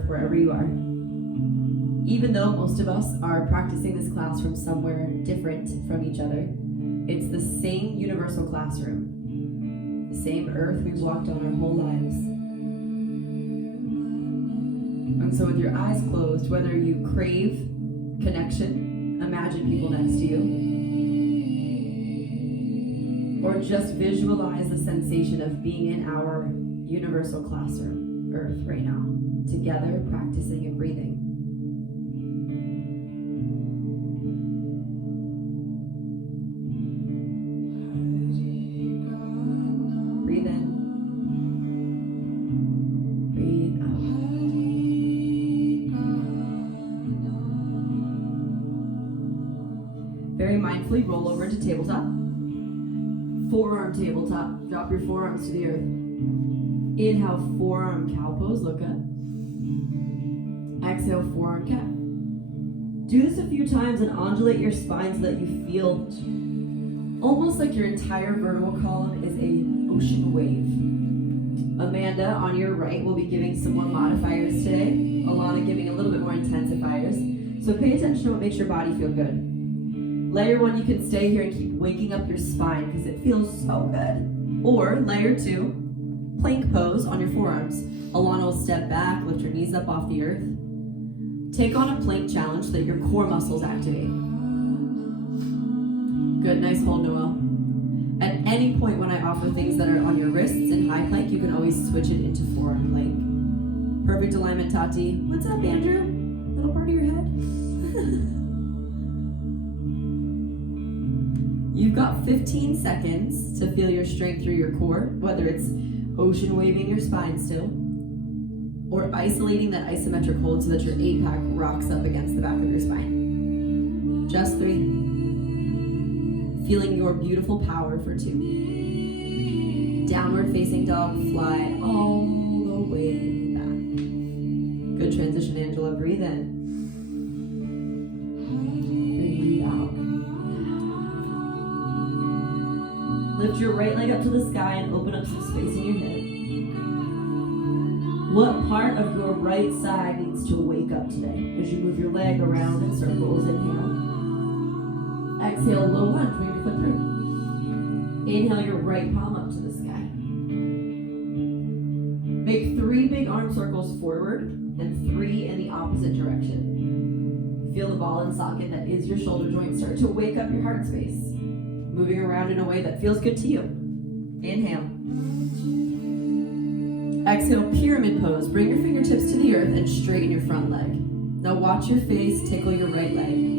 earth wherever you are. Even though most of us are practicing this class from somewhere different from each other, it's the same universal classroom, the same earth we've walked on our whole lives. And so with your eyes closed, whether you crave connection, imagine people next to you, or just visualize the sensation of being in our universal classroom, earth, right now, together, practicing and breathing. Breathe in. Breathe out. Very mindfully roll over into tabletop. Forearm tabletop. Drop your forearms to the earth. Inhale, forearm cow pose. Look up. Exhale, forearm cat. Do this a few times and undulate your spine so that you feel almost like your entire vertebral column is an ocean wave. Amanda, on your right, will be giving some more modifiers today. Alana giving a little bit more intensifiers. So pay attention to what makes your body feel good. Layer 1, you can stay here and keep waking up your spine because it feels so good. Or layer 2, plank pose on your forearms. Alana will step back, lift her knees up off the earth. Take on a plank challenge so that your core muscles activate. Good, nice hold, Noel. At any point when I offer things that are on your wrists in high plank, you can always switch it into forearm plank. Perfect alignment, Tati. What's up, Andrew? Little part of your head? You've got 15 seconds to feel your strength through your core, whether it's ocean waving your spine still, or isolating that isometric hold so that your 8-pack rocks up against the back of your spine. Just 3. Feeling your beautiful power for 2. Downward facing dog, fly all the way back. Good transition, Angela. Breathe in. Breathe out. Lift your right leg up to the sky and open up some space in your head. What part of your right side needs to wake up today? As you move your leg around in circles, inhale. Exhale, low lunge, move your foot through. Inhale your right palm up to the sky. Make 3 big arm circles forward and 3 in the opposite direction. Feel the ball and socket that is your shoulder joint start to wake up your heart space. Moving around in a way that feels good to you. Inhale. Exhale, pyramid pose. Bring your fingertips to the earth and straighten your front leg. Now watch your face tickle your right leg.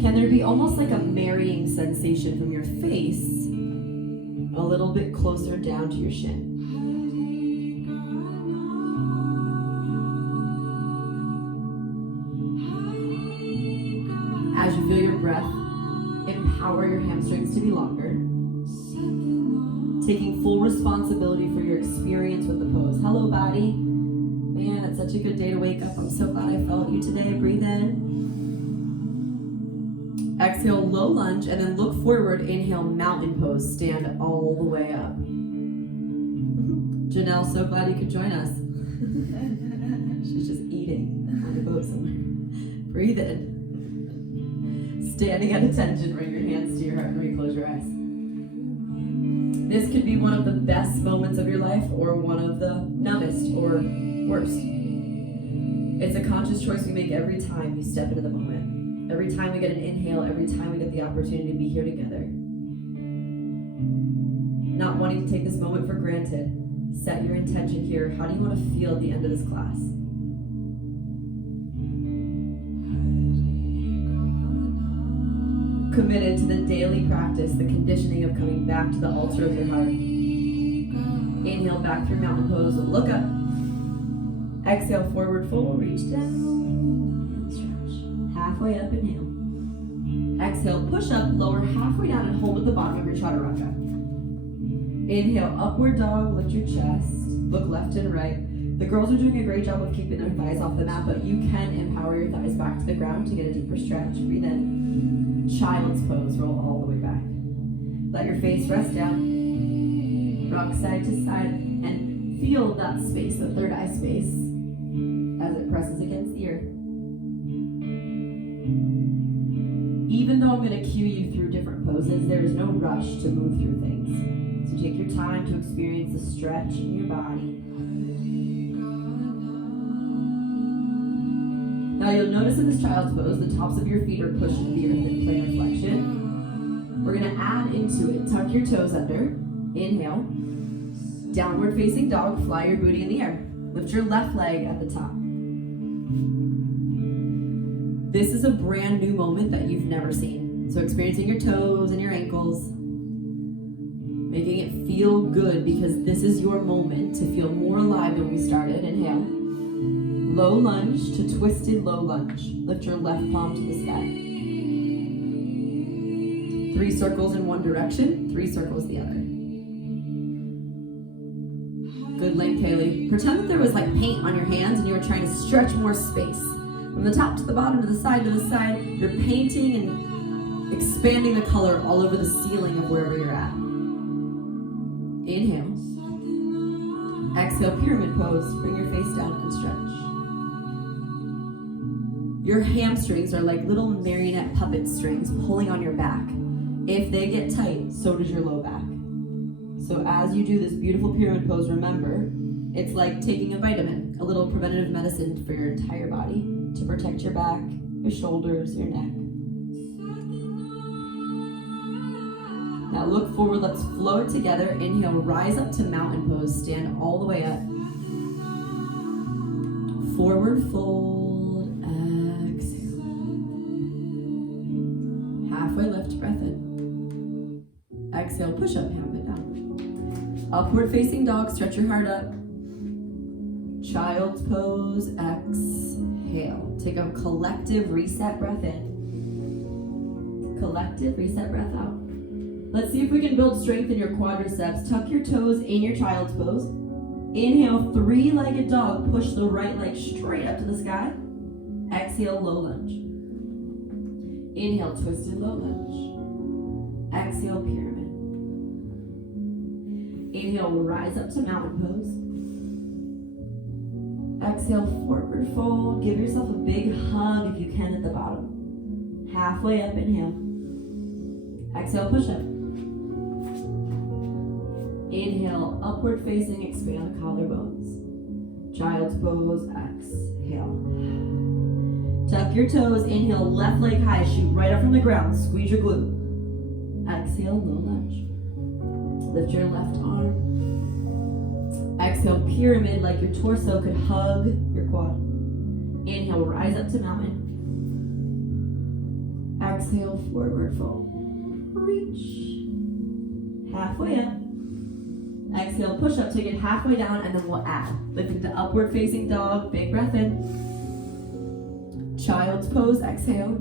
Can there be almost like a marrying sensation from your face a little bit closer down to your shin? As you feel your breath, empower your hamstrings to be longer. Taking full responsibility for your experience with the pose. Hello, body. Man, it's such a good day to wake up. I'm so glad I felt you today. Breathe in. Exhale, low lunge, and then look forward. Inhale, mountain pose. Stand all the way up. Janelle, so glad you could join us. She's just eating on the boat somewhere. Breathe in. Standing at attention, bring your hands to your heart and reclose your eyes. This could be one of the best moments of your life or one of the numbest or worst. It's a conscious choice we make every time we step into the moment. Every time we get an inhale, every time we get the opportunity to be here together. Not wanting to take this moment for granted. Set your intention here. How do you want to feel at the end of this class? Committed to the daily practice, the conditioning of coming back to the altar of your heart. Inhale back through mountain pose, look up. Exhale, forward fold, reach down, stretch. Halfway up, inhale. Exhale, push up, lower halfway down and hold at the bottom of your chaturanga. Inhale, upward dog, lift your chest, look left and right. The girls are doing a great job of keeping their thighs off the mat, but you can empower your thighs back to the ground to get a deeper stretch. Breathe in. Child's pose, roll all the way back. Let your face rest down. Rock side to side and feel that space, the third eye space. as it presses against the earth. Even though I'm going to cue you through different poses, there is no rush to move through things. So take your time to experience the stretch in your body. Now you'll notice in this child's pose, the tops of your feet are pushed into the earth in plantar flexion. We're going to add into it, tuck your toes under, inhale, downward facing dog, fly your booty in the air. Lift your left leg at the top. This is a brand new moment that you've never seen. So experiencing your toes and your ankles, making it feel good because this is your moment to feel more alive than we started. Inhale. Low lunge to twisted low lunge. Lift your left palm to the sky. 3 circles in one direction, 3 circles the other. Good length, Haley. Pretend that there was like paint on your hands and you were trying to stretch more space. From the top to the bottom, to the side, you're painting and expanding the color all over the ceiling of wherever you're at. Inhale. Exhale, pyramid pose. Bring your face down and stretch. Your hamstrings are like little marionette puppet strings pulling on your back. If they get tight, so does your low back. So as you do this beautiful pyramid pose, remember, it's like taking a vitamin, a little preventative medicine for your entire body to protect your back, your shoulders, your neck. Now look forward, let's float together. Inhale, rise up to mountain pose, stand all the way up. Forward fold, exhale. Halfway lift, breath in. Exhale, push up, halfway down. Upward facing dog, stretch your heart up. Child's pose, exhale. Take a collective reset breath in. Collective reset breath out. Let's see if we can build strength in your quadriceps. Tuck your toes in your child's pose. Inhale, 3-legged dog. Push the right leg straight up to the sky. Exhale, low lunge. Inhale, twisted low lunge. Exhale, pyramid. Inhale, rise up to mountain pose. Exhale, forward fold. Give yourself a big hug if you can at the bottom. Halfway up, inhale. Exhale, push up. Inhale, upward facing, expand the collarbones. Child's pose, exhale. Tuck your toes, inhale, left leg high, shoot right up from the ground, squeeze your glute. Exhale, low lunge. Lift your left arm. Exhale, pyramid, like your torso could hug your quad. Inhale, rise up to mountain. Exhale, forward fold. Reach. Halfway up. Exhale, push up, take it halfway down, and then we'll add. Lift into upward facing dog, big breath in. Child's pose, exhale.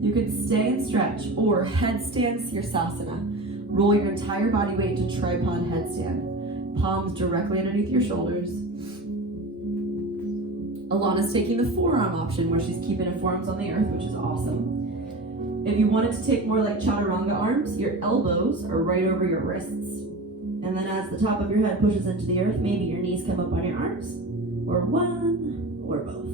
You could stay and stretch, or headstand sirsasana. Roll your entire body weight into tripod headstand. Palms directly underneath your shoulders. Alana's taking the forearm option where she's keeping her forearms on the earth, which is awesome. If you wanted to take more like chaturanga arms, your elbows are right over your wrists. And then as the top of your head pushes into the earth, maybe your knees come up on your arms, or one, or both.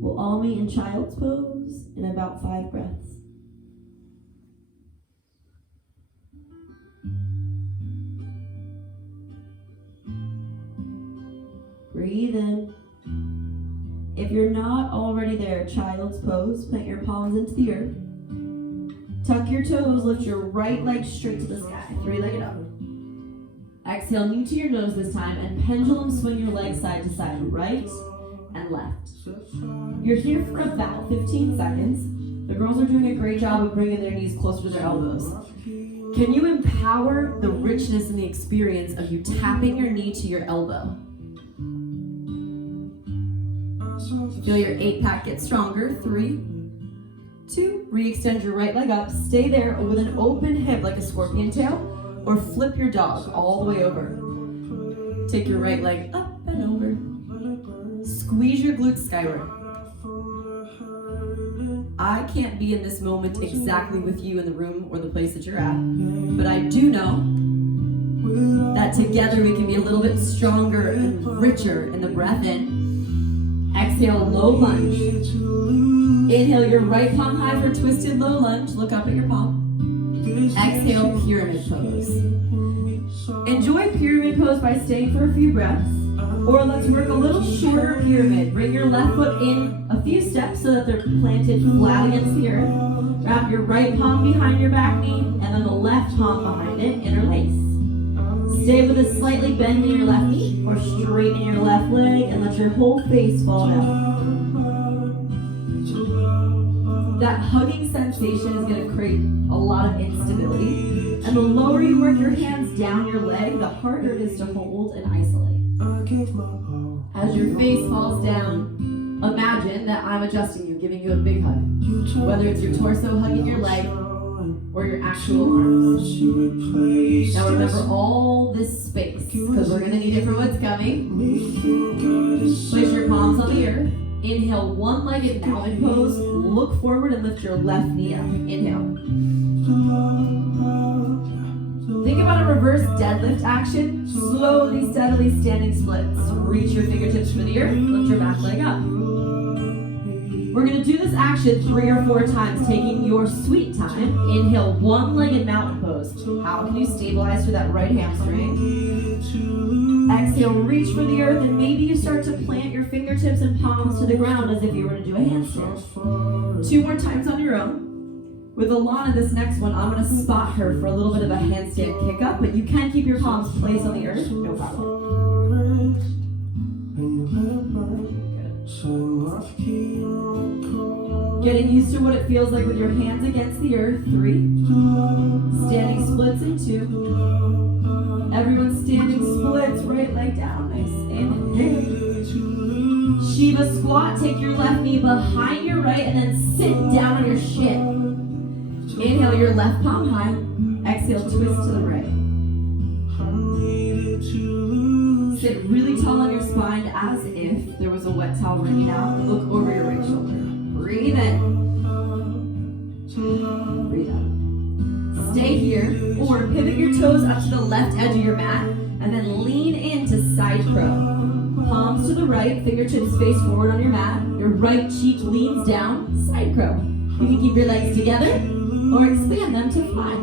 We'll all meet in child's pose in about 5 breaths. Breathe in. If you're not already there, child's pose, plant your palms into the earth. Tuck your toes, lift your right leg straight to the sky, 3-legged up. Exhale, knee to your nose this time, and pendulum swing your legs side to side, right and left. You're here for about 15 seconds. The girls are doing a great job of bringing their knees closer to their elbows. Can you empower the richness and the experience of you tapping your knee to your elbow? Feel your 8-pack get stronger. 3, 2, re-extend your right leg up. Stay there with an open hip like a scorpion tail, or flip your dog all the way over. Take your right leg up and over. Squeeze your glutes skyward. I can't be in this moment exactly with you in the room or the place that you're at, but I do know that together we can be a little bit stronger and richer in the breath in. Exhale, low lunge. Inhale your right palm high for twisted low lunge. Look up at your palm. Exhale, pyramid pose. Enjoy pyramid pose by staying for a few breaths. Or let's work a little shorter pyramid. Bring your left foot in a few steps so that they're planted flat against the earth. Wrap your right palm behind your back knee and then the left palm behind it, interlace. Stay with a slightly bend in your left knee or straighten your left leg and let your whole face fall down. That hugging sensation is going to create a lot of instability. And the lower you work your hands down your leg, the harder it is to hold and isolate. As your face falls down, imagine that I'm adjusting you, giving you a big hug. Whether it's your torso hugging your leg or your actual arms. Now remember all this space, because we're going to need it for what's coming. Place your palms on the earth. Inhale, one-legged mountain pose. Look forward and lift your left knee up. Inhale. Think about a reverse deadlift action. Slowly, steadily standing splits. Reach your fingertips for the earth. Lift your back leg up. We're going to do this action 3 or 4 times, taking your sweet time. Inhale, one-legged mountain pose. How can you stabilize through that right hamstring? Exhale, reach for the earth, and maybe you start to plant your fingertips and palms to the ground as if you were to do a handstand. 2 more times on your own. With Alana, this next one, I'm going to spot her for a little bit of a handstand kick up, but you can keep your palms placed on the earth, no problem. Getting used to what it feels like with your hands against the earth. 3. Standing splits in 2. Everyone standing splits, right leg down. Nice. Inhale. Shiva squat. Take your left knee behind your right and then sit down on your shin. Inhale your left palm high. Exhale, twist to the right. Sit really tall on your spine as if there was a wet towel raining out. Look over your right shoulder. Breathe in. Breathe out. Stay here or pivot your toes up to the left edge of your mat and then lean into side crow. Palms to the right, fingertips face forward on your mat. Your right cheek leans down, side crow. You can keep your legs together or expand them to fly.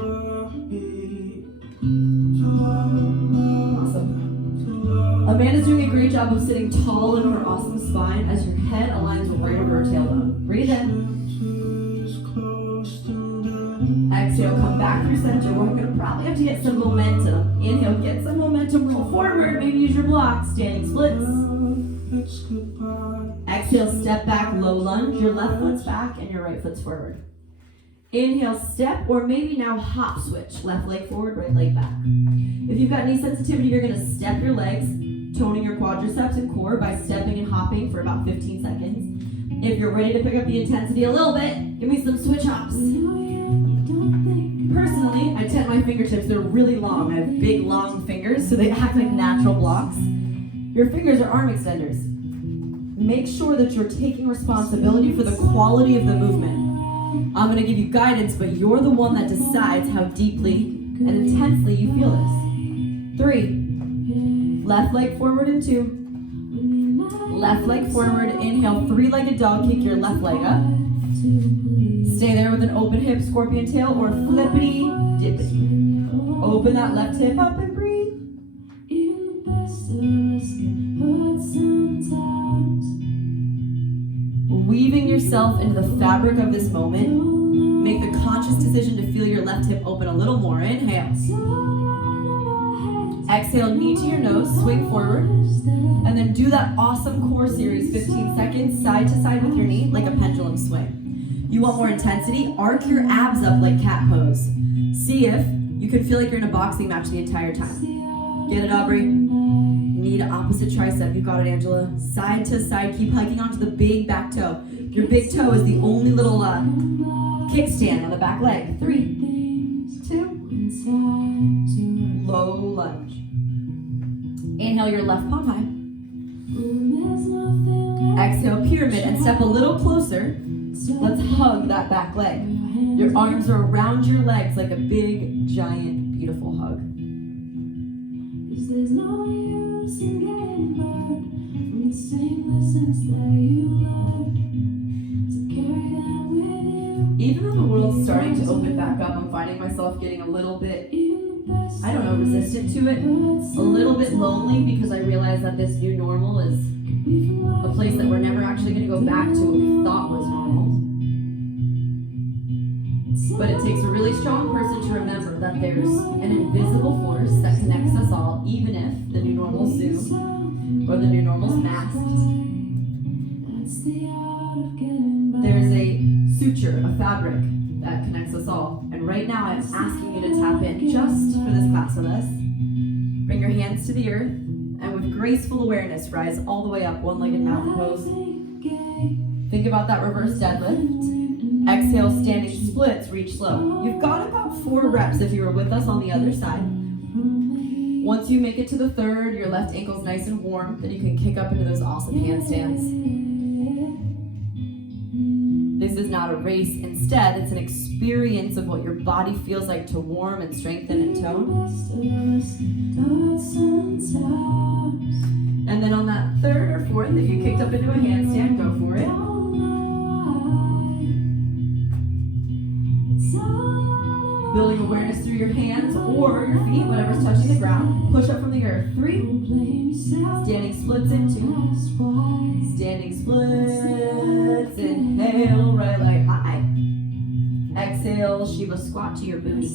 Awesome. Amanda's doing a great job of sitting tall in her awesome spine as your head aligns right over her tailbone. Breathe in. Exhale, come back through center. We're going to probably have to get some momentum. Inhale, get some momentum, roll forward. Maybe use your blocks, standing splits. Exhale, step back, low lunge. Your left foot's back and your right foot's forward. Inhale, step, or maybe now hop switch. Left leg forward, right leg back. If you've got knee sensitivity, you're going to step your legs, toning your quadriceps and core by stepping and hopping for about 15 seconds. If you're ready to pick up the intensity a little bit, give me some switch hops. Personally, I tent my fingertips. They're really long. I have big, long fingers, so they act like natural blocks. Your fingers are arm extenders. Make sure that you're taking responsibility for the quality of the movement. I'm going to give you guidance, but you're the one that decides how deeply and intensely you feel this. 3. Left leg forward in 2. Left leg forward. Inhale, 3-legged dog. Kick your left leg up. Stay there with an open hip, scorpion tail, or flippity dippity. Open that left hip up and breathe. Weaving yourself into the fabric of this moment, make the conscious decision to feel your left hip open a little more. Inhale. Exhale, knee to your nose, swing forward, and then do that awesome core series, 15 seconds, side to side with your knee, like a pendulum swing. You want more intensity? Arc your abs up like cat pose. See if you can feel like you're in a boxing match the entire time. Get it, Aubrey? Knee to opposite tricep. You got it, Angela. Side to side. Keep hiking onto the big back toe. Your big toe is the only little kickstand on the back leg. 3, 2, low lunge. Inhale your left palm high. Exhale, pyramid, and step a little closer Let's hug that back leg. Your arms are around your legs like a big, giant, beautiful hug. There's no use in getting bored from the same lessons that you learned. So carry them with you. Even though the world's starting to open back up, I'm finding myself getting a little bit, I don't know, resistant to it. A little bit lonely because I realize that this new normal is a place that we're never actually going to go back to what we thought was normal. But it takes a really strong person to remember that there's an invisible force that connects us all, even if the new normal's Zoom or the new normal's masked. There's a suture, a fabric that connects us all. And right now I'm asking you to tap in just for this class with us. Bring your hands to the earth and with graceful awareness, rise all the way up, one-legged mountain pose. Think about that reverse deadlift. Exhale, standing splits, reach slow. You've got about 4 reps if you were with us on the other side. Once you make it to the 3rd, your left ankle's nice and warm, then you can kick up into those awesome handstands. This is not a race. Instead, it's an experience of what your body feels like to warm and strengthen and tone. And then on that 3rd or 4th, if you kicked up into a handstand, go for it. Building awareness through your hands or your feet, whatever's touching the ground. Push up from the earth. 3. Standing splits in 2. Standing splits. Inhale, right leg high. Exhale, Shiva squat to your booty.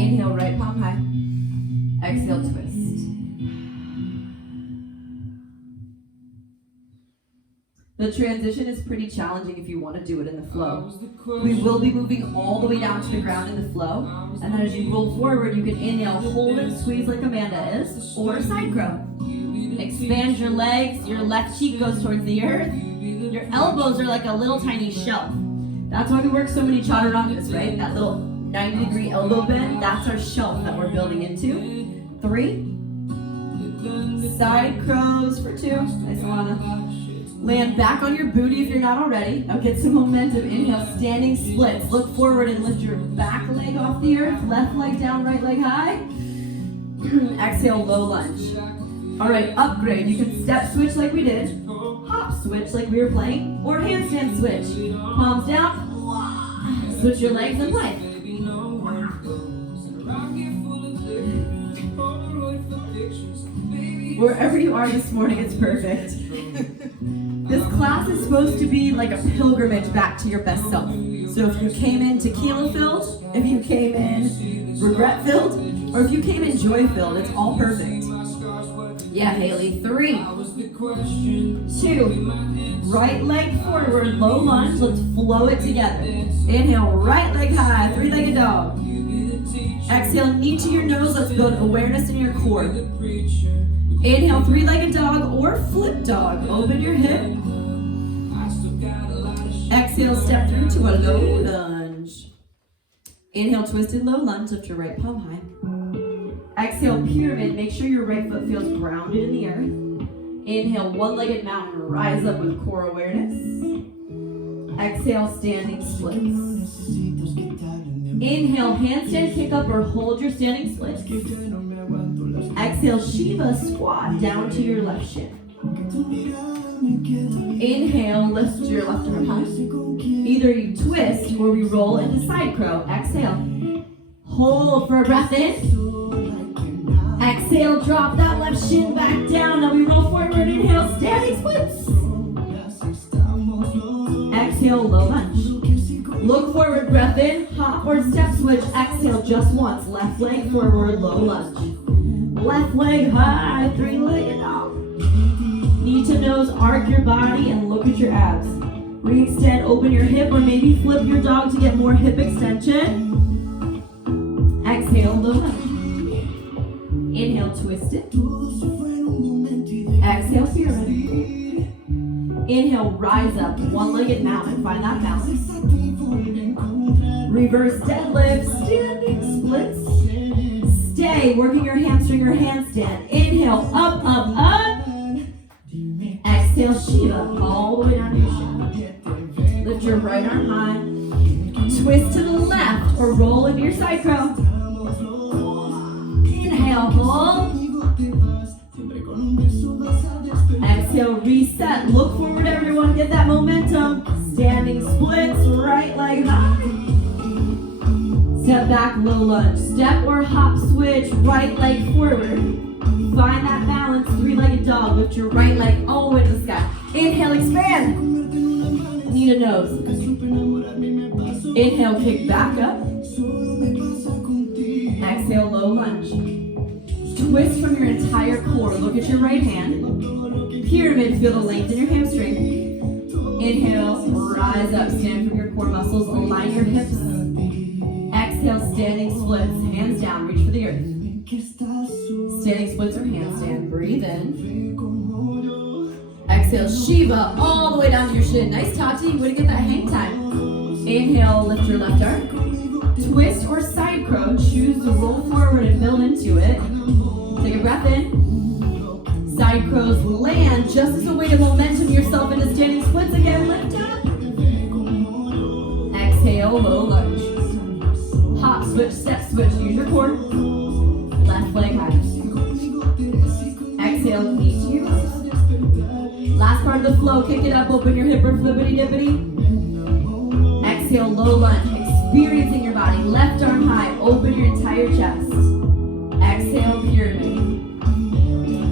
Inhale, right palm high. Exhale, twist. The transition is pretty challenging if you want to do it in the flow. We will be moving all the way down to the ground in the flow. And then as you roll forward, you can inhale, hold and squeeze like Amanda is, or side crow. Expand your legs, your left cheek goes towards the earth. Your elbows are like a little tiny shelf. That's why we work so many chaturangas, right? That little 90-degree elbow bend, that's our shelf that we're building into. 3. Side crows for 2. Nice, Alana. Land back on your booty if you're not already. Now get some momentum. Inhale, standing splits. Look forward and lift your back leg off the earth. Left leg down, right leg high. Exhale, low lunge. All right, upgrade. You can step switch like we did. Hop switch like we were playing. Or handstand switch. Palms down. Switch your legs and play. Wherever you are this morning, it's perfect. This class is supposed to be like a pilgrimage back to your best self. So if you came in tequila-filled, if you came in regret-filled, or if you came in joy-filled, it's all perfect. Yeah, Haley. 3, 2, right leg forward, low lunge. Let's flow it together. Inhale, right leg high, 3-legged dog. Exhale, knee to your nose. Let's build awareness in your core. Inhale, 3-legged dog or flip dog. Open your hip. Exhale, step through to a low lunge. Inhale, twisted low lunge. Lift your right palm high. Exhale, pyramid. Make sure your right foot feels grounded in the earth. Inhale, 1-legged mountain. Rise up with core awareness. Exhale, standing splits. Inhale, handstand kick up or hold your standing splits. Exhale, Shiva squat down to your left shin. Inhale, lift your left arm high. Either you twist or we roll into side crow. Exhale. Hold for a breath in. Exhale, drop that left shin back down. Now we roll forward. Inhale, standing splits. Exhale, low lunge. Look forward, breath in. Hop or step switch. Exhale just once. Left leg forward, low lunge. Left leg high, 3-legged dog. Knee to nose, arc your body and look at your abs. Re-extend, open your hip or maybe flip your dog to get more hip extension. Exhale, low lunge. Inhale, twist it. Exhale, pyramid. Inhale, rise up, 1-legged mountain. Find that balance. Reverse deadlift, standing splits. Stay, working your hamstring or handstand. Inhale, up. Exhale, Shiva, all the way down to your shin. Pull into your side crow. Inhale, pull. Exhale, reset. Look forward, everyone. Get that momentum. Standing splits, right leg high. Step back, low lunge. Step or hop switch, right leg forward. Find that balance, three-legged dog. Lift your right leg all the way to the sky. Inhale, expand. Knee to nose. Inhale, kick back up. Exhale, low lunge. Twist from your entire core. Look at your right hand. Pyramid, feel the length in your hamstring. Inhale, rise up, stand from your core muscles, align your hips. Exhale, standing splits, hands down, reach for the earth. Standing splits or handstand, breathe in. Exhale, Shiva, all the way down to your shin. Nice Tati, way to get that hang time. Inhale, lift your left arm. Twist or side crow, choose to roll forward and build into it. Take a breath in. Side crows land just as a way to momentum yourself into standing splits again. Lift up. Exhale, low lunge. Hop, switch, step, switch. Use your core. Left leg high. Exhale, knee to your nose. Last part of the flow, kick it up, open your hip or flippity dippity. Exhale, low lunge. Experiencing your body. Left arm high, open your entire chest. Exhale, pyramid.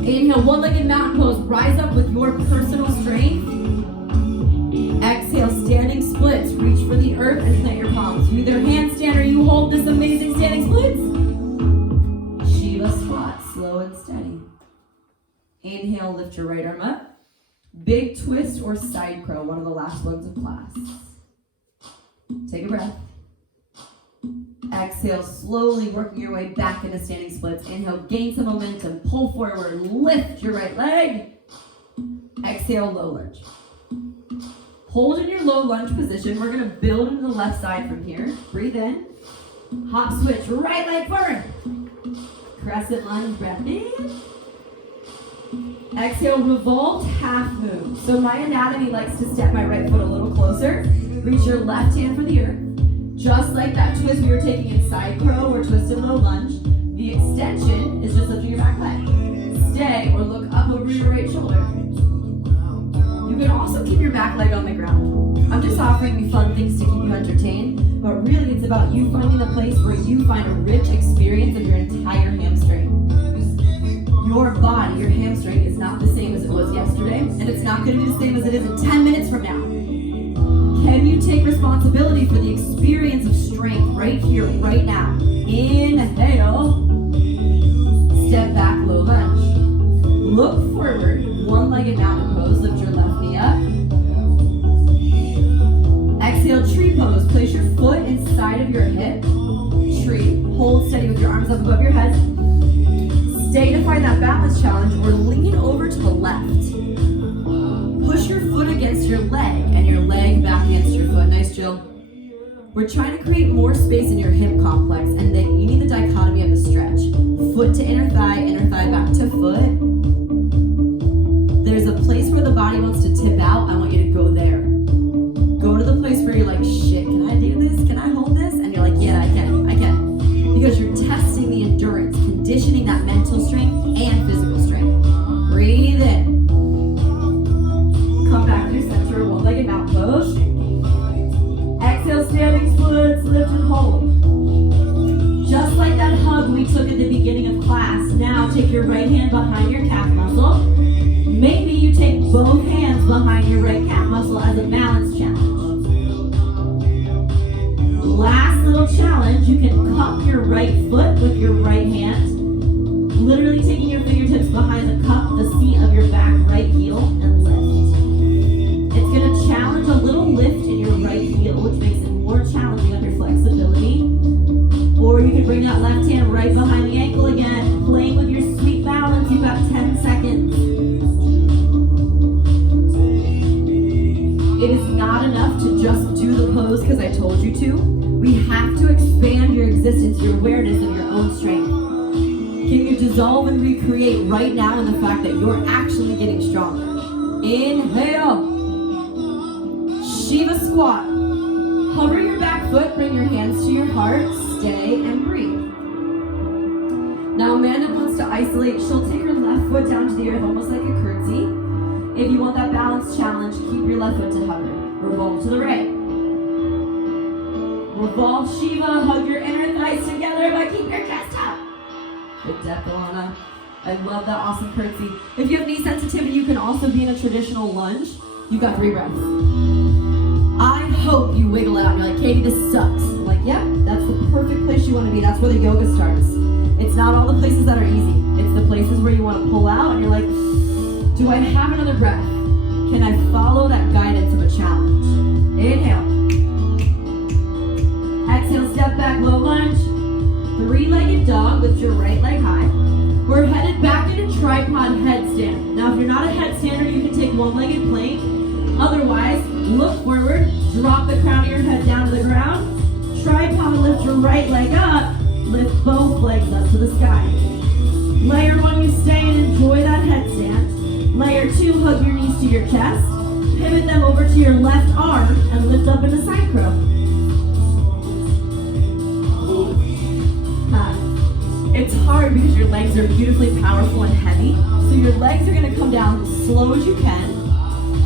Inhale, one-legged mountain pose. Rise up with your personal strength. Exhale, standing splits. Reach for the earth and plant your palms. You either handstand or you hold this amazing standing splits. Shiva squat, slow and steady. Inhale, lift your right arm up. Big twist or side crow, one of the last ones of class. Take a breath. Exhale, slowly working your way back into standing splits. Inhale, gain some momentum, pull forward, lift your right leg. Exhale, low lunge. Hold in your low lunge position. We're gonna build into the left side from here. Breathe in. Hop switch, right leg forward. Crescent lunge, breath in. Exhale, revolved half move. So my anatomy likes to step my right foot a little closer. Reach your left hand for the earth. Just like that twist we were taking in side crow or twisted low lunge, the extension is just lifting your back leg. Stay or look up over your right shoulder. You can also keep your back leg on the ground. I'm just offering you fun things to keep you entertained, but really it's about you finding the place where you find a rich experience of your entire hamstring. Your body, your hamstring, is not the same as it was yesterday, and it's not going to be the same as it is in 10 minutes from now. Can you take responsibility for the experience of strength right here, right now? Inhale. Step back, low lunge. Look forward, one-legged mountain pose. Lift your left knee up. Exhale, tree pose. Place your foot inside of your hip. Tree. Hold steady with your arms up above your head. Stay to find that balance challenge or lean over to the left. Push your foot against your leg and your leg back against your foot. Nice, Jill. We're trying to create more space in your hip complex, and then you need the dichotomy of the stretch. Foot to inner thigh back to foot. There's a place where the body wants to tip out. I want you to go there. Go to the place where you're like, shit, can I do this? Can I hold this? And you're like, yeah, I can. Because you're testing the endurance, conditioning that mental strength and physical strength. Breathe in. Come back to center, one-legged mountain pose. Exhale, standing splits, lift and hold. Just like that hug we took at the beginning of class, now take your right hand behind your calf muscle. Maybe you take both hands behind your right calf muscle as a balance challenge. Last little challenge, you can cup your right foot with your right hand. Literally taking your fingertips behind the cup, the seat of your back right heel, and lift. It's going to challenge a little lift in your right heel, which makes it more challenging on your flexibility. Or you can bring that left hand right behind the ankle again, playing with your sweet balance. You've got 10 seconds. It is not enough to just do the pose because I told you to. We have to expand your existence, your awareness of your own strength. Can you dissolve and recreate right now in the fact that you're actually getting stronger? Inhale. Shiva squat. Hover your back foot, bring your hands to your heart, stay. isolate, she'll take her left foot down to the earth, almost like a curtsy. If you want that balance challenge, keep your left foot to hover. Revolve to the right. Revolve Shiva, hug your inner thighs together, but keep your chest up. Good depth, Alana. I love that awesome curtsy. If you have knee sensitivity, you can also be in a traditional lunge. You've got 3 breaths. I hope you wiggle out and you're like, Katie, this sucks. I'm like, yeah, that's the perfect place you want to be. That's where the yoga starts. It's not all the places that are easy. It's the places where you want to pull out and you're like, do I have another breath? Can I follow that guidance of a challenge? Inhale. Exhale, step back, low lunge. 3-legged dog, lift your right leg high. We're headed back into tripod headstand. Now, if you're not a headstander, you can take 1-legged plank. Otherwise, look forward, drop the crown of your head down to the ground. Tripod, lift your right leg up. Lift both legs up to the sky. Layer 1, you stay and enjoy that headstand. Layer 2, hug your knees to your chest. Pivot them over to your left arm and lift up into side crow. It's hard because your legs are beautifully powerful and heavy. So your legs are going to come down as slow as you can.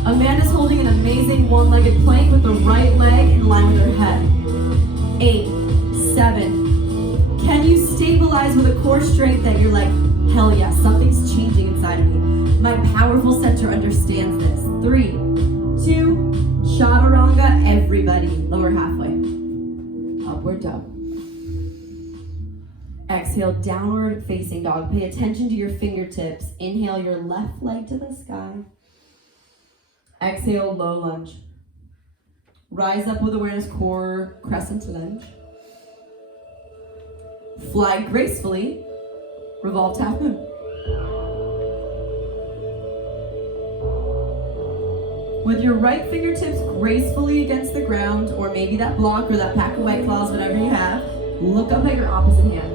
Amanda's holding an amazing 1-legged plank with the right leg in line with her head. 8, 7. Can you stabilize with a core strength that you're like, hell yes, something's changing inside of me. My powerful center understands this. 3, 2, chaturanga, everybody. Lower halfway. Upward dog. Exhale, downward facing dog. Pay attention to your fingertips. Inhale your left leg to the sky. Exhale, low lunge. Rise up with awareness, core crescent lunge. Fly gracefully. Revolve to half moon. With your right fingertips gracefully against the ground, or maybe that block or that pack of white claws, whatever you have, look up at your opposite hand.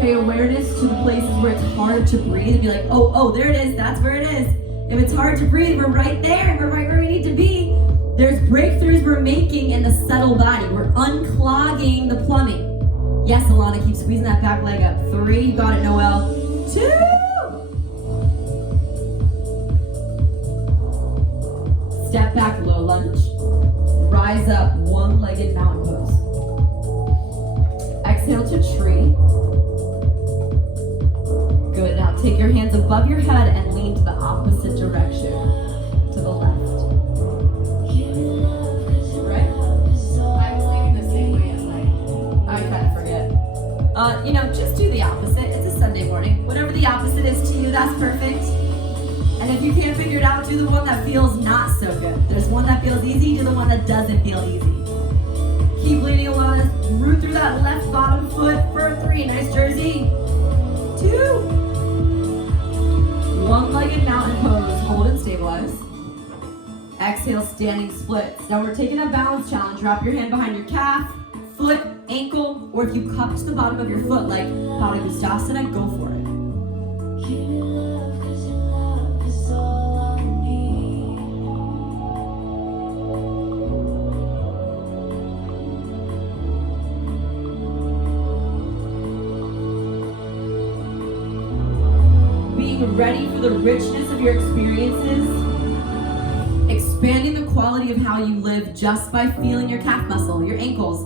Pay awareness to the places where it's hard to breathe and be like, oh, there it is, that's where it is. If it's hard to breathe, we're right there, we're right where we need to be. There's breakthroughs we're making in the subtle body. We're unclogging the plumbing. Yes, Alana, keep squeezing that back leg up. 3, you got it, Noelle. 2. Step back, low lunge. Rise up, 1-legged mountain pose. Exhale to tree. Good, now take your hands above your head and lean to the opposite direction, to the left. Right? I was leaning the same way as I kind of forget. Just do the opposite. It's a Sunday morning. Whatever the opposite is to you, that's perfect. And if you can't figure it out, do the one that feels not so good. There's one that feels easy, do the one that doesn't feel easy. Keep leaning, Alana. Root through that left bottom foot for 3. Nice, Jersey. 2. 1-legged mountain pose. Hold and stabilize. Exhale, standing splits. Now we're taking a balance challenge. Wrap your hand behind your calf, foot, ankle, or if you cupped the bottom of your foot like Bootylicious, go for it. Being ready for the richness of your experiences, expanding the quality of how you live just by feeling your calf muscle, your ankles.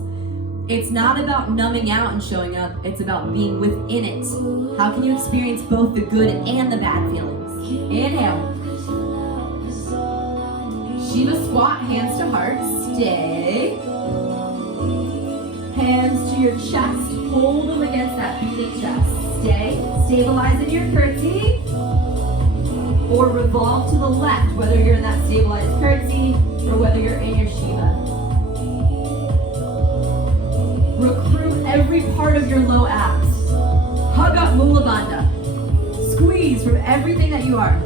It's not about numbing out and showing up, it's about being within it. How can you experience both the good and the bad feelings? Inhale. Shiva squat, hands to heart, stay. Hands to your chest, hold them against that beating chest. Stay, stabilize in your curtsy, or revolve to the left, whether you're in that stabilized curtsy or whether you're in your Shiva. Recruit every part of your low abs. Hug up Mula Bandha. Squeeze from everything that you are.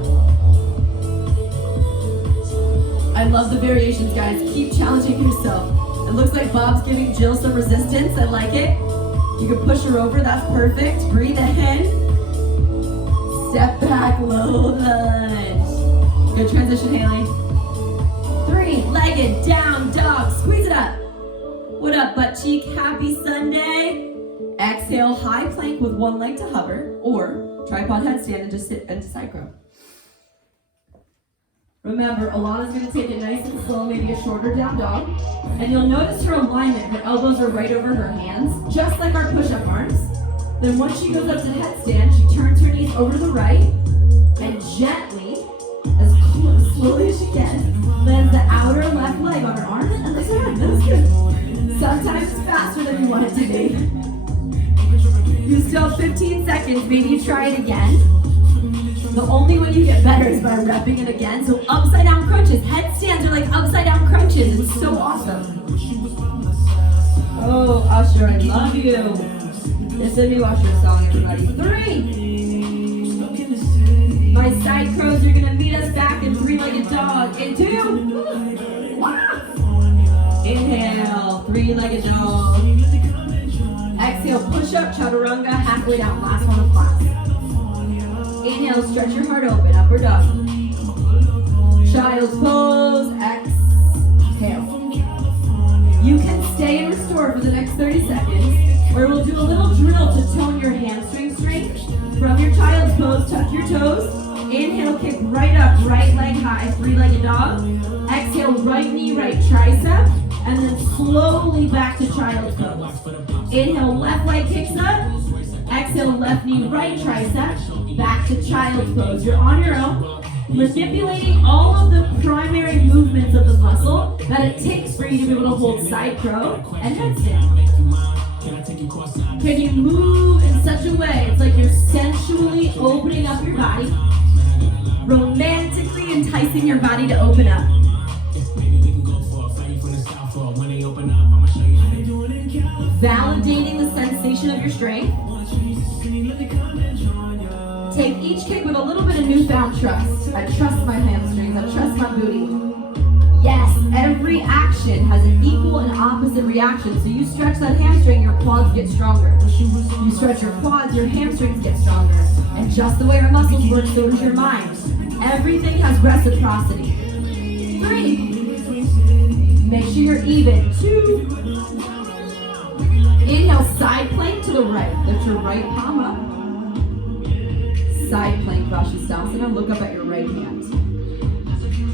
I love the variations, guys. Keep challenging yourself. It looks like Bob's giving Jill some resistance. I like it. You can push her over, that's perfect. Breathe in. Step back, low lunge. Good transition, Haley. 3-legged down dog. Squeeze it up. What up, butt cheek? Happy Sunday. Exhale, high plank with one leg to hover, or tripod headstand and just sit into side crow. Remember, Alana's going to take it nice and slow, maybe a shorter down dog. And you'll notice her alignment. Her elbows are right over her hands, just like our push-up arms. Then once she goes up to headstand, she turns her knees over to the right and gently, as slowly as she can, lands the outer left leg on her arm. And that's good. That's good. Sometimes it's faster than you want it to be. You still have 15 seconds. Maybe you try it again. The only way you get better is by repping it again. So upside down crunches. Headstands are like upside down crunches. It's so awesome. Oh, Usher, I love you. It's a new Usher song, everybody. 3. My side crows are gonna meet us back in three-legged dog. In 2. Wow. Inhale, three-legged dog. Exhale, push up, chaturanga, halfway down. Last one of class. Inhale, stretch your heart open, upward dog. Child's pose, exhale. You can stay and restore for the next 30 seconds, where we'll do a little drill to tone your hamstring strength. From your child's pose, tuck your toes. Inhale, kick right up, right leg high, three-legged dog. Exhale, right knee, right tricep, and then slowly back to child's pose. Inhale, left leg kicks up. Exhale, left knee, right tricep, back to child's pose. You're on your own, manipulating all of the primary movements of the muscle that it takes for you to be able to hold side crow and headstand. Can you move in such a way it's like you're sensually opening up your body, romantically enticing your body to open up? Validating the sensation of your strength. Take each kick with a little bit of newfound trust. I trust my hamstrings, I trust my booty. Yes, every action has an equal and opposite reaction. So you stretch that hamstring, your quads get stronger. You stretch your quads, your hamstrings get stronger. And just the way our muscles work, so does your mind. Everything has reciprocity. 3. Make sure you're even. 2. Inhale, side plank to the right. Lift your right palm up. Side plank, Vashisthasana. Look up at your right hand.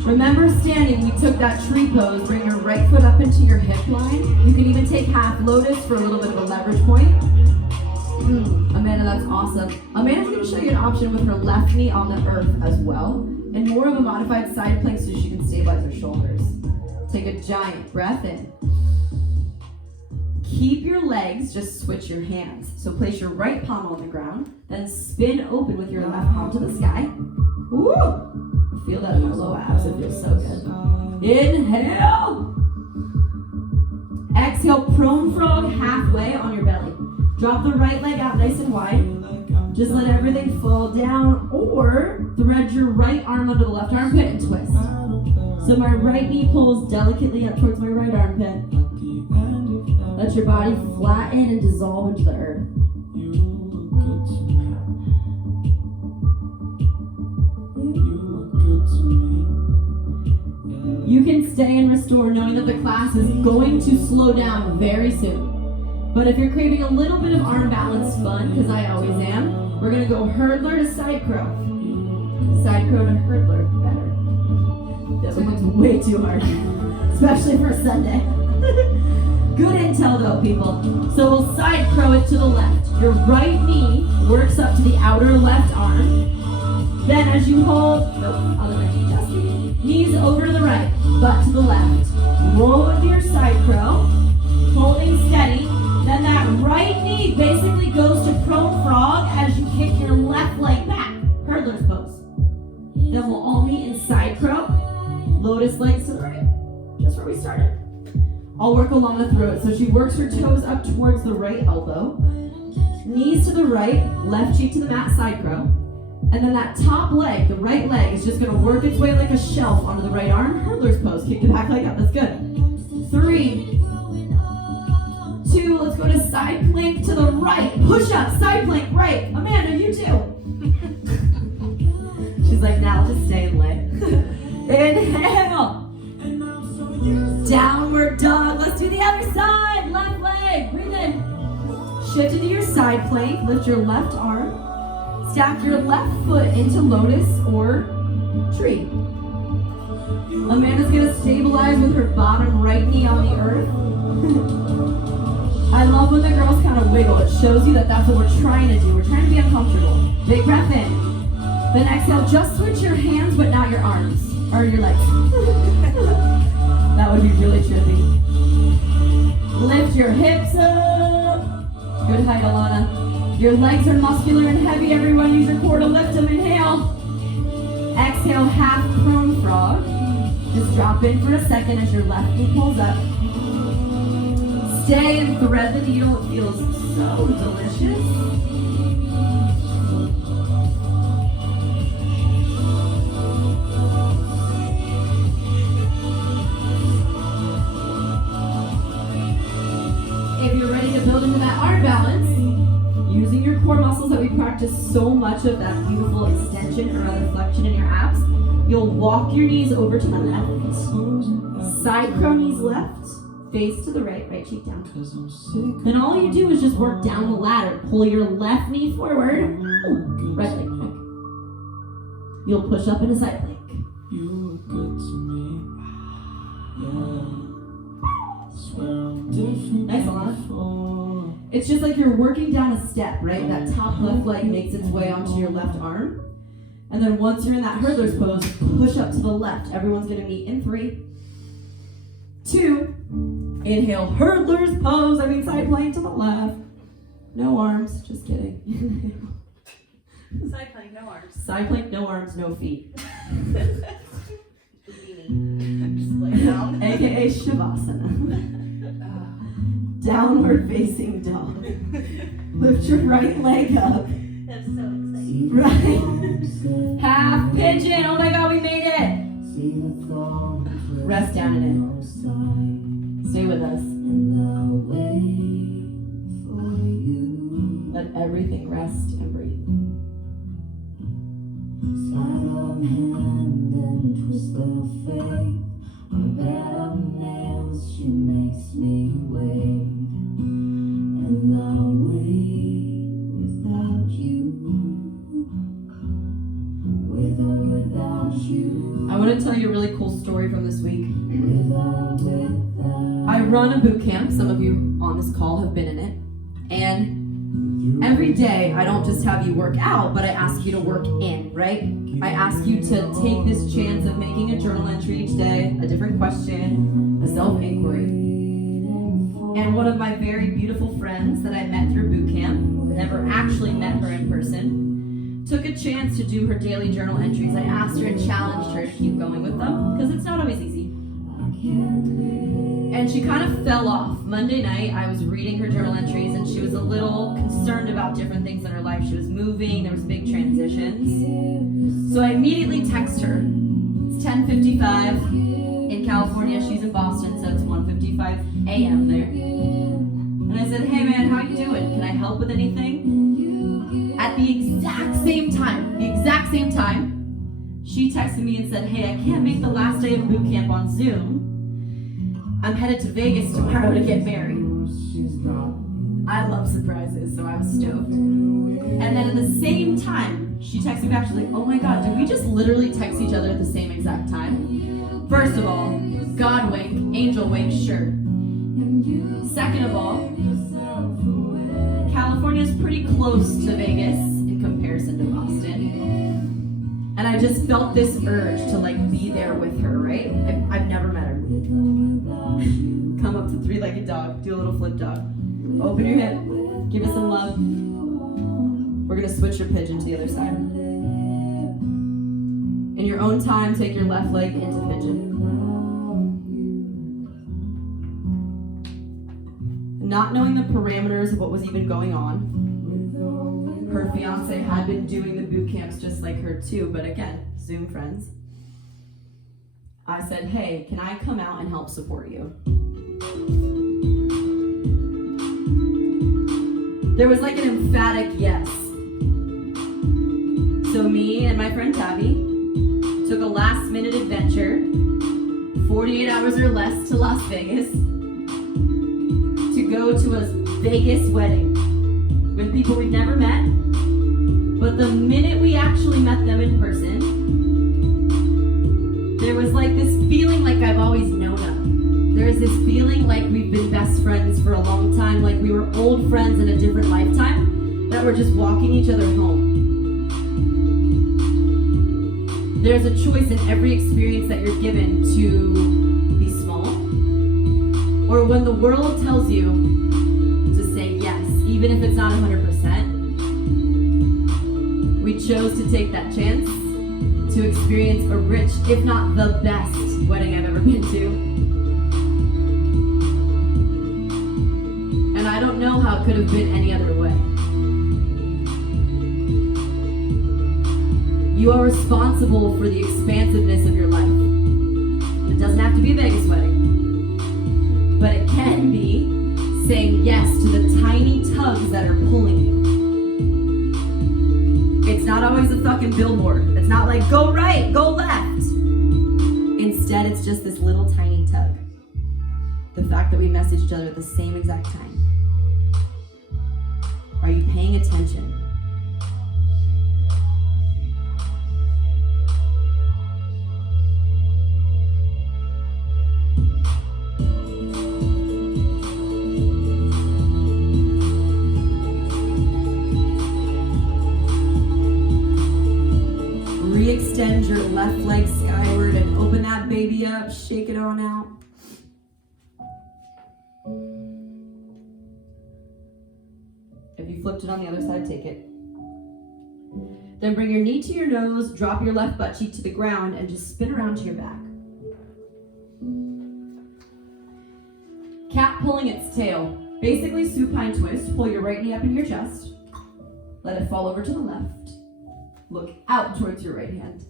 Remember standing, we took that tree pose. Bring your right foot up into your hip line. You can even take half lotus for a little bit of a leverage point. Amanda, that's awesome. Amanda's going to show you an option with her left knee on the earth as well. And more of a modified side plank so she can stabilize her shoulders. Take a giant breath in. Keep your legs, just switch your hands. So place your right palm on the ground, then spin open with your left palm to the sky. Woo! I feel that in my low abs, it feels so good. Inhale. Exhale, prone frog halfway on your belly. Drop the right leg out nice and wide. Just let everything fall down, or thread your right arm under the left armpit and twist. So my right knee pulls delicately up towards my right armpit. Let your body flatten and dissolve into the earth. You can stay and restore knowing that the class is going to slow down very soon. But if you're craving a little bit of arm balance fun, because I always am, we're going to go hurdler to side crow. Side crow to hurdler, better. This one's way too hard, especially for a Sunday. Good intel though, people. So we'll side crow it to the left. Your right knee works up to the outer left arm. Then as you hold, other way, just knees over to the right, butt to the left. Roll with your side crow, holding steady. Then that right knee basically goes to prone frog as you kick your left leg back. Hurdler's pose. Then we'll all meet in side crow. Lotus legs to the right, just where we started. I'll work along the throat. So she works her toes up towards the right elbow. Knees to the right, left cheek to the mat, side crow. And then that top leg, the right leg, is just going to work its way like a shelf onto the right arm. Hurdler's pose. Kick the back leg up. That's good. 3, 2, let's go to side plank to the right. Push up, side plank, right. Amanda, you too. She's like, now just stay and lay. Inhale. Downward dog. Let's do the other side. Left leg. Breathe in. Shift into your side plank, lift your left arm, stack your left foot into lotus or tree. Amanda's gonna stabilize with her bottom right knee on the earth. I love when the girls kind of wiggle. It shows you that that's what we're trying to do. We're trying to be uncomfortable. Big breath in. Then exhale, just switch your hands but not your arms or your legs. That would be really trippy. Lift your hips up. Good height, Alana. Your legs are muscular and heavy. Everyone use your core to lift them. Inhale. Exhale, half prone frog. Just drop in for a second as your left knee pulls up. Stay and thread the needle. It feels so delicious. If you're ready to build into that arm balance, using your core muscles that we practice so much of, that beautiful extension or other flexion in your abs, you'll walk your knees over to the left, side crow knees left, face to the right, right cheek down. Then all you do is just work down the ladder. Pull your left knee forward, right leg back. You'll push up into side plank. You were good to me. Yeah. Nice, Alana. It's just like you're working down a step, right? That top left leg makes its way onto your left arm. And then once you're in that hurdler's pose, push up to the left. Everyone's gonna meet in 3, 2, inhale, hurdler's pose. Side plank to the left. No arms, just kidding. Side plank, no arms. Side plank, no arms, no feet. Just lay down. AKA Shavasana. Downward facing dog. Lift your right leg up. That's so exciting. Right. Half pigeon. Oh my God, we made it. Rest down in it. Stay with us. Let everything rest and breathe. Sleight of hand and twist of fate. On a bed of nails, she makes me wait. And I'll wait without you. With or without you. I want to tell you a really cool story from this week. With or without. I run a boot camp. Some of you on this call have been in it. And every day, I don't just have you work out, but I ask you to work in, right? I ask you to take this chance of making a journal entry each day, a different question, a self-inquiry. And one of my very beautiful friends that I met through boot camp, never actually met her in person, took a chance to do her daily journal entries. I asked her and challenged her to keep going with them, because it's not always easy. And she kind of fell off. Monday night, I was reading her journal entries, and she was a little concerned about different things in her life. She was moving, there was big transitions. So I immediately text her. It's 10:55 in California. She's in Boston, so it's 1:55 a.m. there. And I said, hey man, how you doing? Can I help with anything? At the exact same time, she texted me and said, hey, I can't make the last day of boot camp on Zoom. I'm headed to Vegas tomorrow to get married. I love surprises, so I was stoked. And then at the same time, she texted me back, she's like, oh my God, did we just literally text each other at the same exact time? First of all, God wink, angel wink, sure. Second of all, California is pretty close to Vegas in comparison to Boston. And I just felt this urge to be there with her, right? I've never met her. Come up to three-legged dog, do a little flip dog. Open your hip, give it some love. We're gonna switch your pigeon to the other side. In your own time, take your left leg into pigeon. Not knowing the parameters of what was even going on, her fiance had been doing the boot camps just like her too, but again, Zoom friends. I said, hey, can I come out and help support you? There was an emphatic yes. So me and my friend Tabby took a last minute adventure, 48 hours or less to Las Vegas, to go to a Vegas wedding. with people we've never met, but the minute we actually met them in person, there was like this feeling like I've always known them. There's this feeling like we've been best friends for a long time, like we were old friends in a different lifetime, that we're just walking each other home. There's a choice in every experience that you're given to be small, or when the world tells you to say yes, even if it's not 100%, we chose to take that chance to experience a rich, if not the best, wedding I've ever been to. And I don't know how it could have been any other way. You are responsible for the expansiveness of your life. It doesn't have to be a Vegas wedding, but it can be saying yes to the tiny tugs that are pulling you. It's not always a fucking billboard. It's not like, go right, go left. Instead, it's just this little tiny tug. The fact that we message each other at the same exact time. Are you paying attention? Re-extend your left leg skyward and open that baby up. Shake it on out. If you flipped it on the other side, take it. Then bring your knee to your nose, drop your left butt cheek to the ground, and just spin around to your back. Cat pulling its tail. Basically supine twist. Pull your right knee up into your chest. Let it fall over to the left. Look out towards your right hand.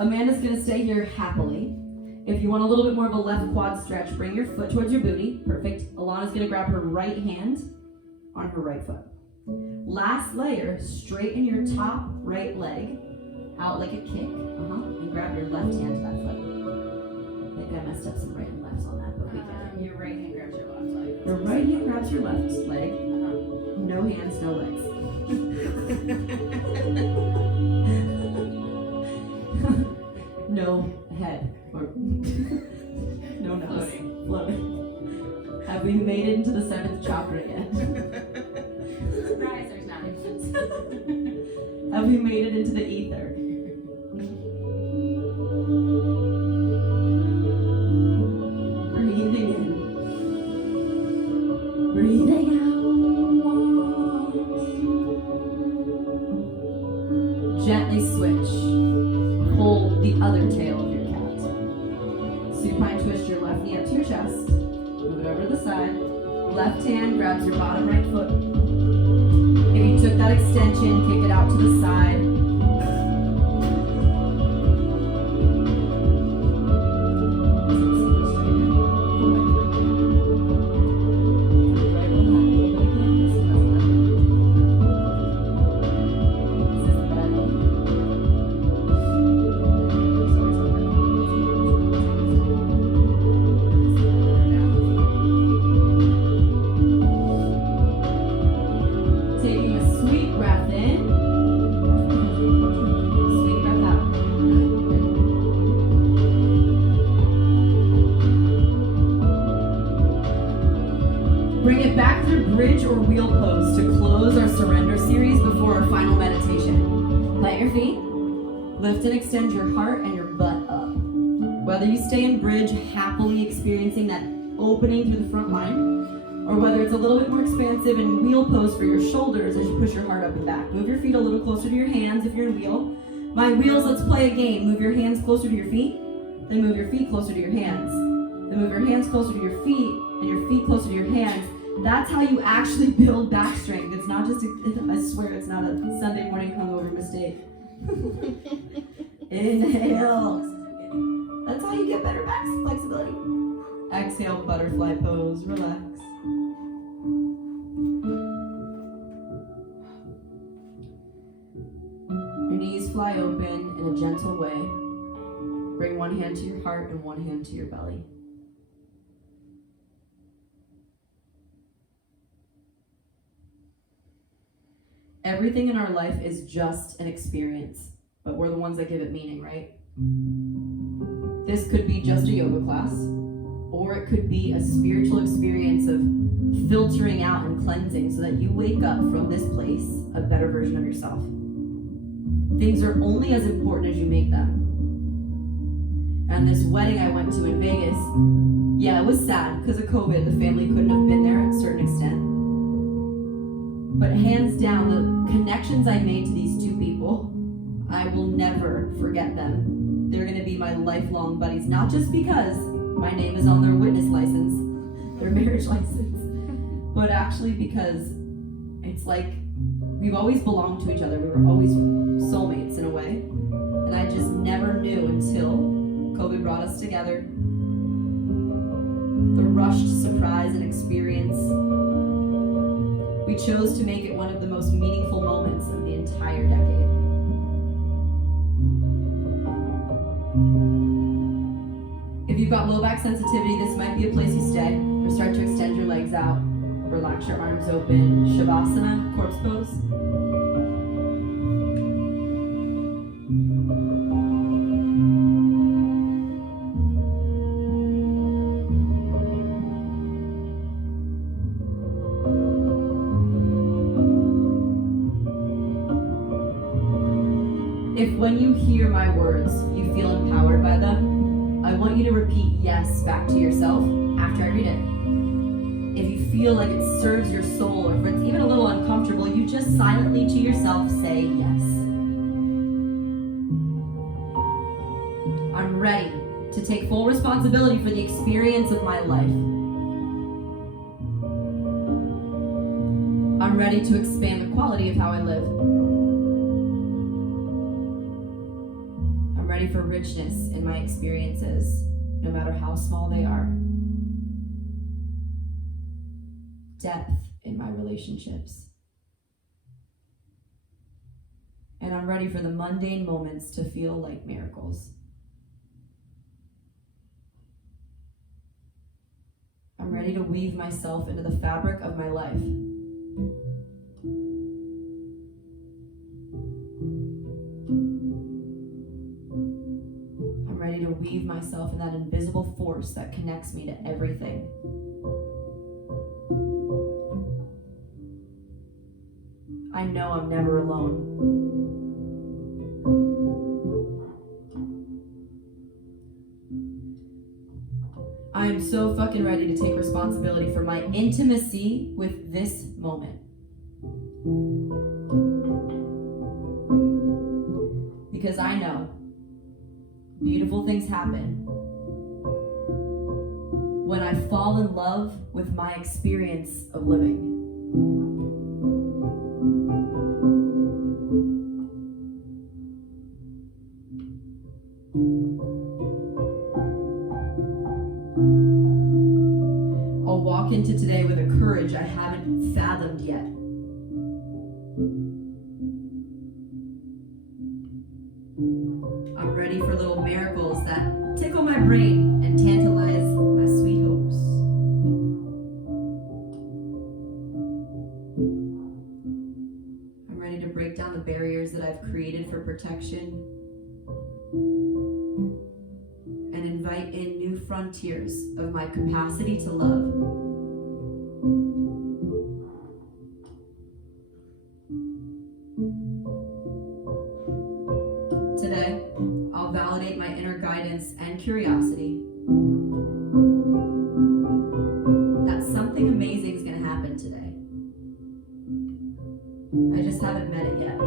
Amanda's gonna stay here happily. If you want a little bit more of a left quad stretch, bring your foot towards your booty. Perfect. Alana's gonna grab her right hand on her right foot. Last layer, straighten your top right leg out like a kick. And grab your left hand to that foot. I think I messed up some right and lefts on that, but we get it. Your right hand grabs your left leg. Your right hand grabs your left leg. No hands, no legs. No head or no nose. Floating. Have we made it into the 7th chakra yet? Surprise, there's not infants. Have we made it into the ether? Breathing in. Breathing out. Gently switch. Pull the other tail of your cat. Supine twist your left knee up to your chest. Move it over to the side. Left hand grabs your bottom right foot. If you took that extension, kick it out to the side. Taking a sweet breath in, sweet breath out. Bring it back through bridge or wheel pose to close our surrender series before our final meditation. Plant your feet, lift and extend your heart and your butt up. Whether you stay in bridge, happily experiencing that opening through the front line, or whether it's a little bit more expansive in wheel pose for your shoulders as you push your heart up and back. Move your feet a little closer to your hands if you're in wheel. My wheels, let's play a game. Move your hands closer to your feet, then move your feet closer to your hands. Then move your hands closer to your feet, and your feet closer to your hands. That's how you actually build back strength. It's not just, I swear, it's not a Sunday morning hungover mistake. Inhale. That's how you get better back flexibility. Exhale, butterfly pose, relax. Your knees fly open in a gentle way. Bring one hand to your heart and one hand to your belly. Everything in our life is just an experience, but we're the ones that give it meaning, right? This could be just a yoga class, or it could be a spiritual experience of filtering out and cleansing so that you wake up from this place a better version of yourself. Things are only as important as you make them. And this wedding I went to in Vegas, yeah, it was sad because of COVID. The family couldn't have been there at a certain extent. But hands down, the connections I made to these two people, I will never forget them. They're going to be my lifelong buddies, not just because my name is on their witness license, their marriage license, but actually because it's like we've always belonged to each other. We were always soulmates in a way. And I just never knew until COVID brought us together. The rushed surprise and experience. We chose to make it one of the most meaningful moments of the entire decade. If you've got low back sensitivity, this might be a place you stay, or start to extend your legs out, relax your arms open, Shavasana, corpse pose. If when you hear my words, you feel empowered by them, I want you to repeat yes back to yourself after I read it. If you feel like it serves your soul, or if it's even a little uncomfortable, you just silently to yourself say yes. I'm ready to take full responsibility for the experience of my life. I'm ready to expand the quality of how I live. I'm ready for richness in my experiences, no matter how small they are. Depth in my relationships. And I'm ready for the mundane moments to feel like miracles. I'm ready to weave myself into the fabric of my life. I'm ready to weave myself in that invisible force that connects me to everything. I know I'm never alone. I am so fucking ready to take responsibility for my intimacy with this moment. Because I know beautiful things happen when I fall in love with my experience of living. I'll walk into today with a courage I haven't fathomed yet. I'm ready for little miracles that tickle my brain and tantalize my sweet hopes. I'm ready to break down the barriers that I've created for protection and invite in new frontiers of my capacity to love. Today, I'll validate my inner guidance and curiosity that something amazing is going to happen today. I just haven't met it yet.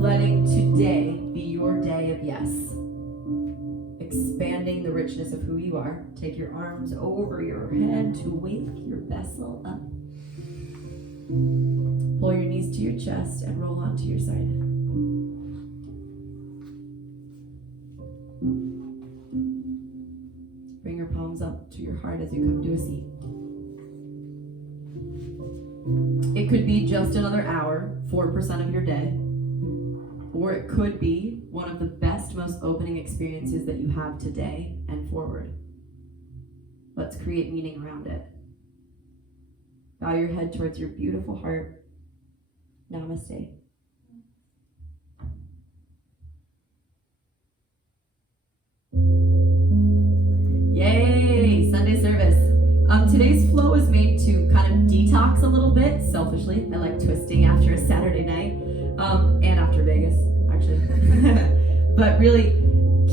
Letting today be your day of yes. Expanding the richness of who you are. Take your arms over your head to wake your vessel up. Pull your knees to your chest and roll onto your side. Bring your palms up to your heart as you come to a seat. It could be just another hour, 4% of your day, or it could be one of the best, most opening experiences that you have today and forward. Let's create meaning around it. Bow your head towards your beautiful heart. Namaste. Yay! Sunday service. Today's flow is made to kind of detox a little bit, selfishly. I like twisting after a Saturday night, and after Vegas, actually. But really,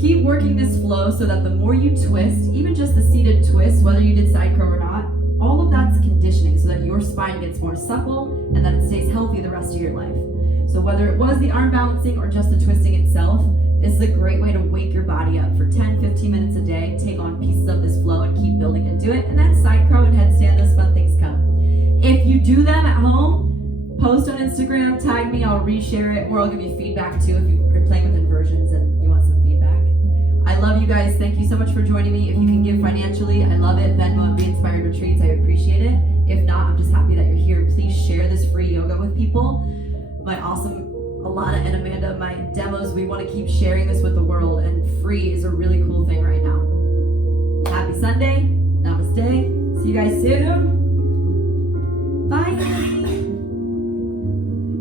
keep working this flow so that the more you twist, even just the seated twist, whether you did side curl or not, all of that's conditioning so that your spine gets more supple and that it stays healthy the rest of your life. So whether it was the arm balancing or just the twisting itself, this is a great way to wake your body up for 10, 15 minutes a day, take on pieces of this flow and keep building into it. And then side curl and headstand, those fun things come. If you do them at home, post on Instagram, tag me, I'll reshare it, or I'll give you feedback too if you're playing with inversions and you want some feedback. I love you guys. Thank you so much for joining me. If you can give financially, I love it. Venmo and Be Inspired Retreats, I appreciate it. If not, I'm just happy that you're here. Please share this free yoga with people. My awesome Alana and Amanda, my demos, we want to keep sharing this with the world, and free is a really cool thing right now. Happy Sunday. Namaste. See you guys soon. Bye.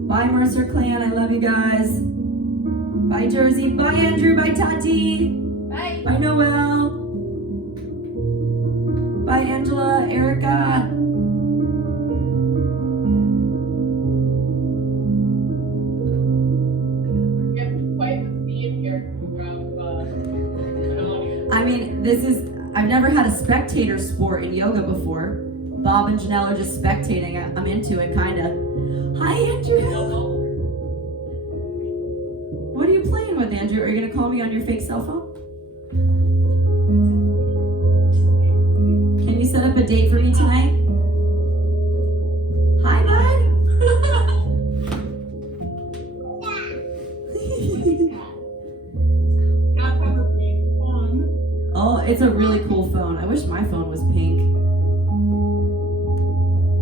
Bye, Mercer Clan. I love you guys. Bye, Jersey. Bye, Andrew. Bye, Tati. Bye. Bye, Noel. Bye, Angela, Erica. I mean, I've never had a spectator sport in yoga before. Bob and Janelle are just spectating. I'm into it, kinda. Hi, Andrew. What are you playing with, Andrew? Are you gonna call me on your fake cell phone? Can you set up a date for me tonight? Hi, bud. Oh, it's a really cool phone. I wish my phone was pink.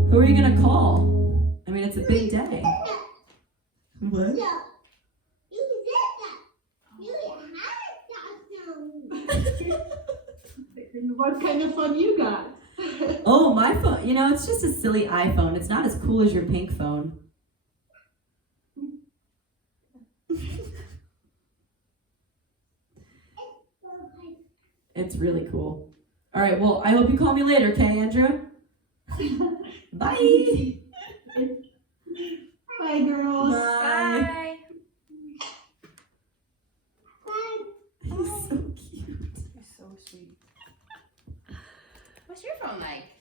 Who are you gonna call? I mean, it's a big day. What? What kind of phone you got? Oh, my phone. You know, it's just a silly iPhone. It's not as cool as your pink phone. It's really cool. All right, well, I hope you call me later, okay, Andrew? Bye.